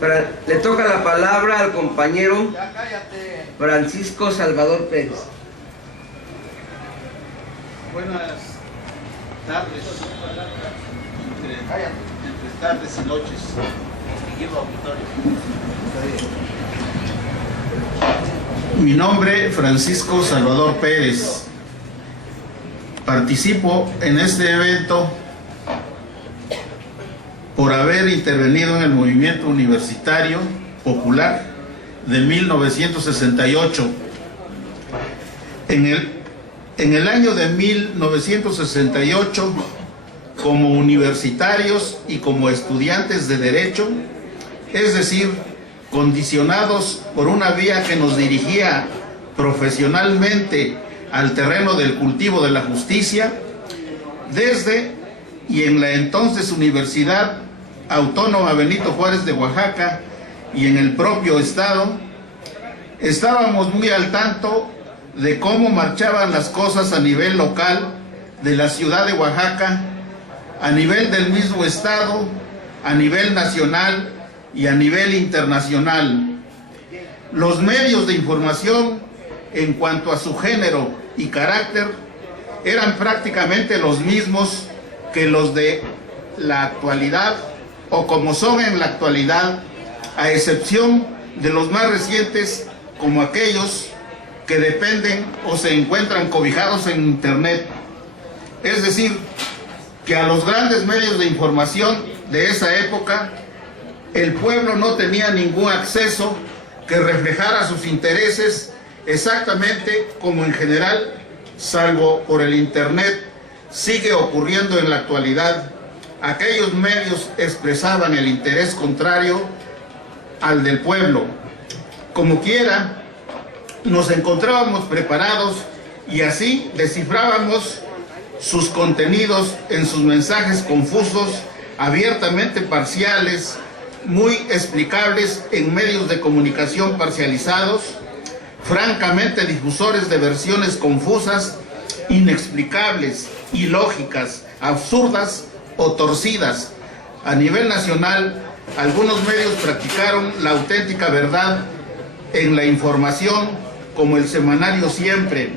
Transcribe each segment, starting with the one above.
Le toca la palabra al compañero Francisco Salvador Pérez. Buenas tardes, entre tardes y noches, distinguido auditorio. Mi nombre, Francisco Salvador Pérez. Participo en este evento por haber intervenido en el movimiento universitario popular de 1968. En el año de 1968, como universitarios y como estudiantes de Derecho, es decir, condicionados por una vía que nos dirigía profesionalmente al terreno del cultivo de la justicia, desde y en la entonces Universidad Autónoma Benito Juárez de Oaxaca y en el propio estado, estábamos muy al tanto de cómo marchaban las cosas a nivel local de la ciudad de Oaxaca, a nivel del mismo estado, a nivel nacional y a nivel internacional. Los medios de información, en cuanto a su género y carácter, eran prácticamente los mismos que los de la actualidad, o como son en la actualidad, a excepción de los más recientes, como aquellos que dependen o se encuentran cobijados en internet. Es decir, que a los grandes medios de información de esa época, el pueblo no tenía ningún acceso que reflejara sus intereses exactamente como en general, salvo por el internet, sigue ocurriendo en la actualidad. Aquellos medios expresaban el interés contrario al del pueblo. Como quiera, nos encontrábamos preparados y así descifrábamos sus contenidos en sus mensajes confusos, abiertamente parciales, muy explicables en medios de comunicación parcializados, francamente difusores de versiones confusas, inexplicables, ilógicas, absurdas o torcidas. A nivel nacional, algunos medios practicaron la auténtica verdad en la información, como el semanario Siempre,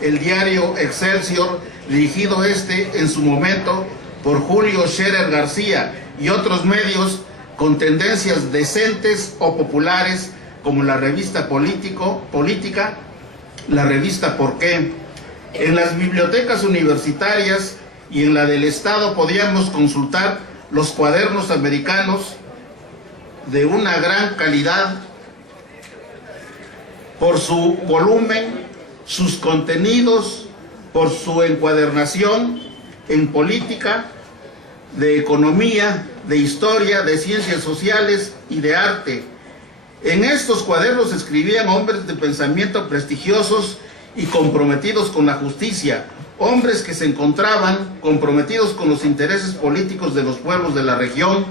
el diario Excelsior, dirigido en su momento por Julio Scherer García, y otros medios con tendencias decentes o populares, como la revista Política, la revista ¿Por qué? En las bibliotecas universitarias y en la del Estado podíamos consultar los cuadernos americanos de una gran calidad por su volumen, sus contenidos, por su encuadernación en política, de economía, de historia, de ciencias sociales y de arte. En estos cuadernos escribían hombres de pensamiento prestigiosos y comprometidos con la justicia, hombres que se encontraban comprometidos con los intereses políticos de los pueblos de la región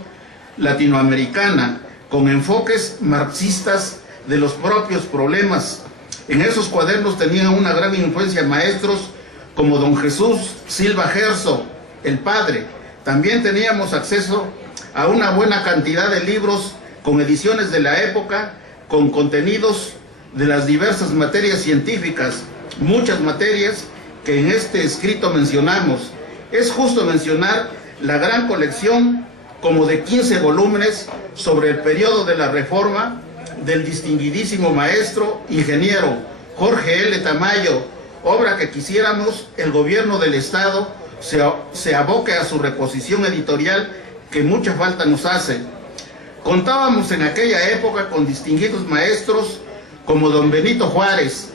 latinoamericana, con enfoques marxistas de los propios problemas. En esos cuadernos tenían una gran influencia maestros como don Jesús Silva Gerso, el padre. También teníamos acceso a una buena cantidad de libros con ediciones de la época, con contenidos de las diversas materias científicas, muchas materias que en este escrito mencionamos. Es justo mencionar la gran colección, como de 15 volúmenes, sobre el periodo de la Reforma, del distinguidísimo maestro ingeniero Jorge L. Tamayo, obra que quisiéramos el gobierno del Estado se aboque a su reposición editorial, que mucha falta nos hace. Contábamos en aquella época con distinguidos maestros como don Benito Juárez,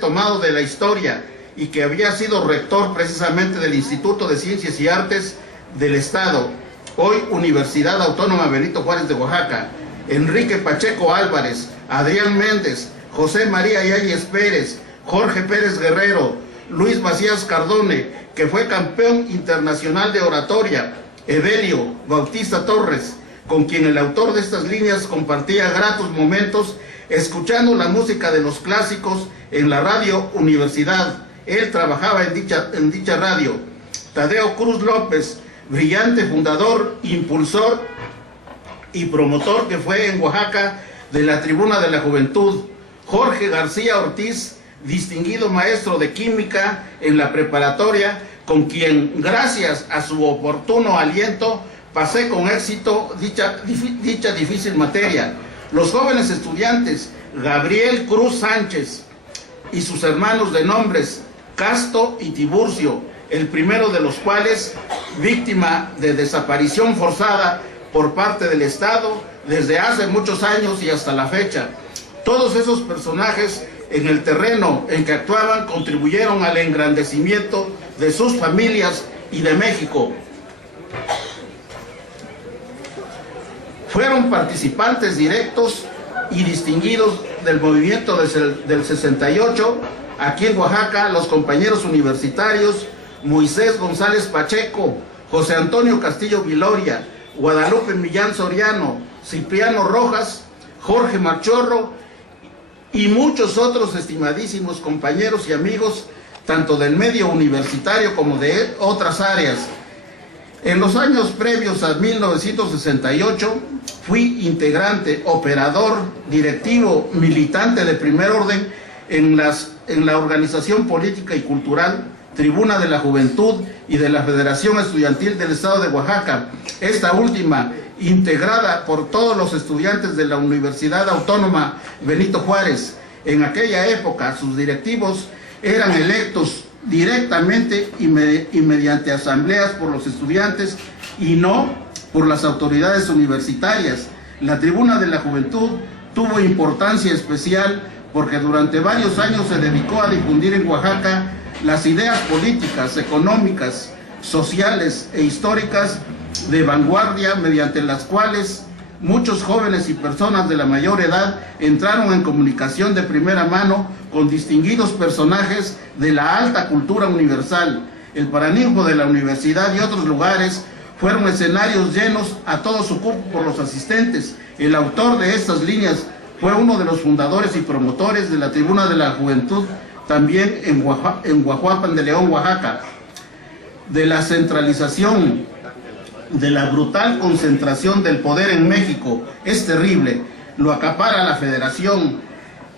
tomado de la historia, y que había sido rector precisamente del Instituto de Ciencias y Artes del Estado, hoy Universidad Autónoma Benito Juárez de Oaxaca, Enrique Pacheco Álvarez, Adrián Méndez, José María Yáñez Pérez, Jorge Pérez Guerrero, Luis Macías Cardone, que fue campeón internacional de oratoria, Evelio Bautista Torres, con quien el autor de estas líneas compartía gratos momentos escuchando la música de los clásicos en la radio Universidad. Él trabajaba en dicha radio. Tadeo Cruz López, brillante fundador, impulsor y promotor que fue en Oaxaca de la Tribuna de la Juventud, Jorge García Ortiz, distinguido maestro de química en la preparatoria, con quien, gracias a su oportuno aliento, pasé con éxito dicha difícil materia. Los jóvenes estudiantes Gabriel Cruz Sánchez y sus hermanos de nombres Casto y Tiburcio, el primero de los cuales víctima de desaparición forzada por parte del Estado desde hace muchos años y hasta la fecha. Todos esos personajes en el terreno en que actuaban contribuyeron al engrandecimiento de sus familias y de México. Fueron participantes directos y distinguidos del movimiento del 68, aquí en Oaxaca, los compañeros universitarios Moisés González Pacheco, José Antonio Castillo Viloria, Guadalupe Millán Soriano, Cipriano Rojas, Jorge Machorro y muchos otros estimadísimos compañeros y amigos, tanto del medio universitario como de otras áreas. En los años previos a 1968 fui integrante, operador, directivo, militante de primer orden en la organización política y cultural Tribuna de la Juventud y de la Federación Estudiantil del Estado de Oaxaca, esta última integrada por todos los estudiantes de la Universidad Autónoma Benito Juárez. En aquella época sus directivos eran electos directamente y mediante asambleas por los estudiantes y no por las autoridades universitarias. La Tribuna de la Juventud tuvo importancia especial porque durante varios años se dedicó a difundir en Oaxaca las ideas políticas, económicas, sociales e históricas de vanguardia, mediante las cuales muchos jóvenes y personas de la mayor edad entraron en comunicación de primera mano con distinguidos personajes de la alta cultura universal. El Paraninfo de la universidad y otros lugares fueron escenarios llenos a todo su cupo por los asistentes. El autor de estas líneas fue uno de los fundadores y promotores de la Tribuna de la Juventud, también en Guajuapan de León, Oaxaca. De la centralización, de la brutal concentración del poder en México, es terrible. Lo acapara la federación,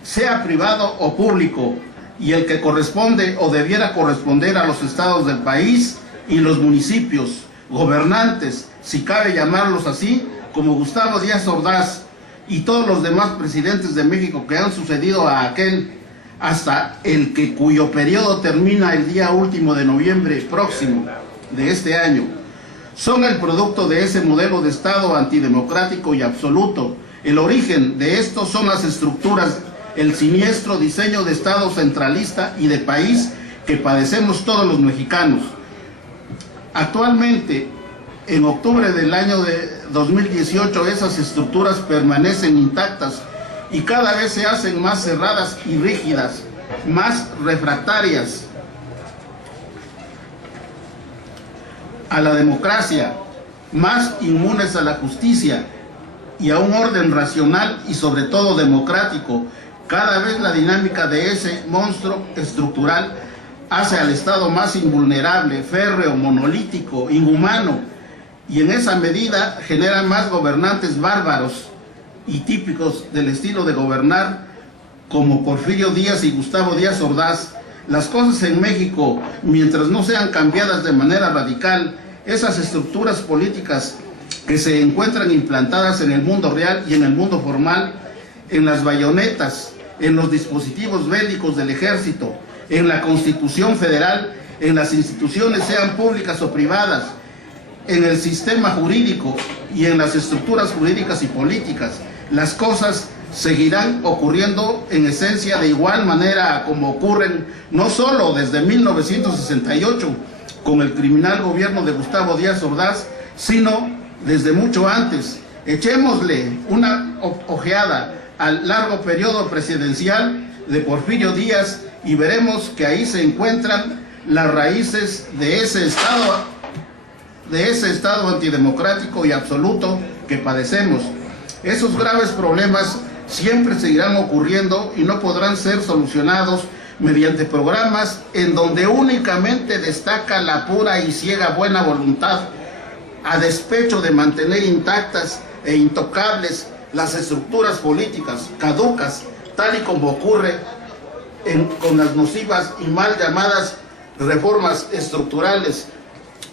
sea privado o público, y el que corresponde o debiera corresponder a los estados del país y los municipios, gobernantes, si cabe llamarlos así, como Gustavo Díaz Ordaz y todos los demás presidentes de México que han sucedido a aquel, hasta el que cuyo periodo termina el día último de noviembre próximo de este año, son el producto de ese modelo de Estado antidemocrático y absoluto. El origen de esto son las estructuras, el siniestro diseño de Estado centralista y de país que padecemos todos los mexicanos. Actualmente, en octubre del año de 2018, esas estructuras permanecen intactas y cada vez se hacen más cerradas y rígidas, más refractarias a la democracia, más inmunes a la justicia y a un orden racional y sobre todo democrático. Cada vez la dinámica de ese monstruo estructural hace al Estado más invulnerable, férreo, monolítico, inhumano, y en esa medida genera más gobernantes bárbaros y típicos del estilo de gobernar como Porfirio Díaz y Gustavo Díaz Ordaz. Las cosas en México, mientras no sean cambiadas de manera radical, esas estructuras políticas que se encuentran implantadas en el mundo real y en el mundo formal, en las bayonetas, en los dispositivos bélicos del ejército, en la Constitución Federal, en las instituciones, sean públicas o privadas, en el sistema jurídico y en las estructuras jurídicas y políticas, las cosas seguirán ocurriendo en esencia de igual manera como ocurren no solo desde 1968 con el criminal gobierno de Gustavo Díaz Ordaz, sino desde mucho antes. Echémosle una ojeada al largo periodo presidencial de Porfirio Díaz y veremos que ahí se encuentran las raíces de ese estado antidemocrático y absoluto que padecemos. Esos graves problemas siempre seguirán ocurriendo y no podrán ser solucionados mediante programas en donde únicamente destaca la pura y ciega buena voluntad, a despecho de mantener intactas e intocables las estructuras políticas caducas, tal y como ocurre con las nocivas y mal llamadas reformas estructurales.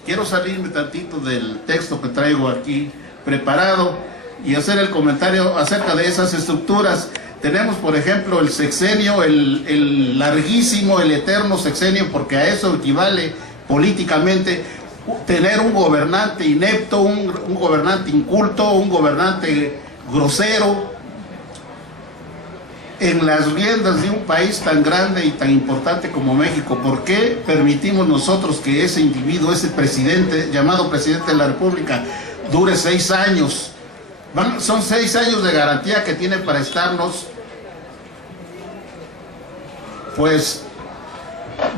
Quiero salirme tantito del texto que traigo aquí preparado y hacer el comentario acerca de esas estructuras. Tenemos, por ejemplo, el sexenio, el larguísimo, el eterno sexenio, porque a eso equivale políticamente tener un gobernante inepto, un gobernante inculto, un gobernante grosero en las riendas de un país tan grande y tan importante como México. ¿Por qué permitimos nosotros que ese individuo, ese presidente, llamado presidente de la República, dure 6 años? Son 6 años de garantía que tiene para estarnos, pues,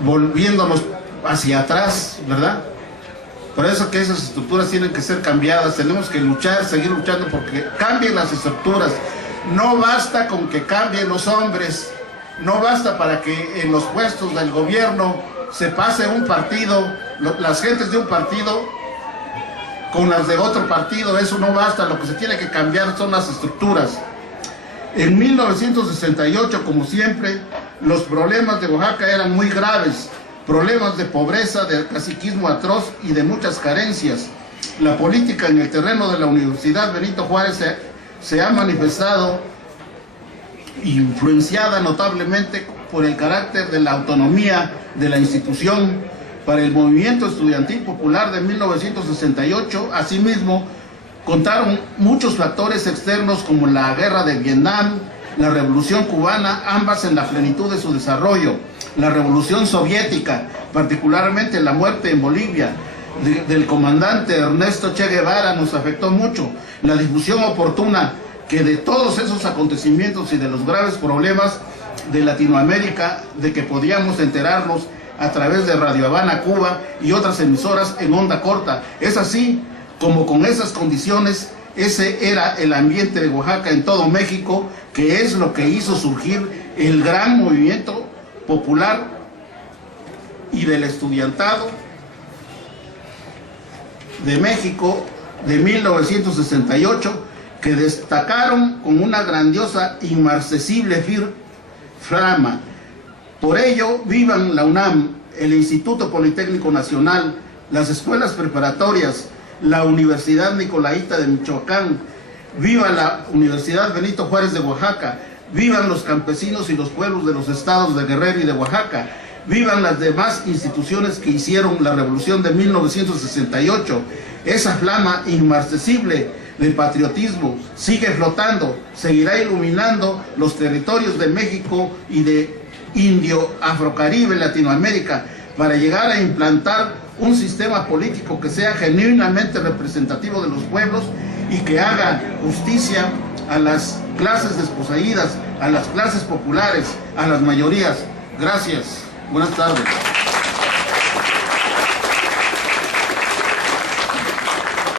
volviéndonos hacia atrás, ¿verdad? Por eso que esas estructuras tienen que ser cambiadas. Tenemos que luchar, seguir luchando porque cambien las estructuras. No basta con que cambien los hombres, no basta para que en los puestos del gobierno se pase un partido, las gentes de un partido con las de otro partido. Eso no basta, lo que se tiene que cambiar son las estructuras. En 1968, como siempre, los problemas de Oaxaca eran muy graves, problemas de pobreza, de caciquismo atroz y de muchas carencias. La política en el terreno de la Universidad Benito Juárez se ha manifestado influenciada notablemente por el carácter de la autonomía de la institución. Para el movimiento estudiantil popular de 1968, asimismo, contaron muchos factores externos como la guerra de Vietnam, la revolución cubana, ambas en la plenitud de su desarrollo, la revolución soviética, particularmente la muerte en Bolivia del comandante Ernesto Che Guevara nos afectó mucho. La difusión oportuna que de todos esos acontecimientos y de los graves problemas de Latinoamérica, de que podíamos enterarnos a través de Radio Habana, Cuba y otras emisoras en onda corta. Es así como con esas condiciones, ese era el ambiente de Oaxaca en todo México, que es lo que hizo surgir el gran movimiento popular y del estudiantado de México de 1968, que destacaron con una grandiosa, inmarcesible flama. Por ello, vivan la UNAM, el Instituto Politécnico Nacional, las escuelas preparatorias, la Universidad Nicolaita de Michoacán, viva la Universidad Benito Juárez de Oaxaca, vivan los campesinos y los pueblos de los estados de Guerrero y de Oaxaca, vivan las demás instituciones que hicieron la revolución de 1968. Esa flama inmarcesible de patriotismo sigue flotando, seguirá iluminando los territorios de México y de Indio-Afrocaribe, Latinoamérica, para llegar a implantar un sistema político que sea genuinamente representativo de los pueblos y que haga justicia a las clases desposeídas, a las clases populares, a las mayorías. Gracias. Buenas tardes.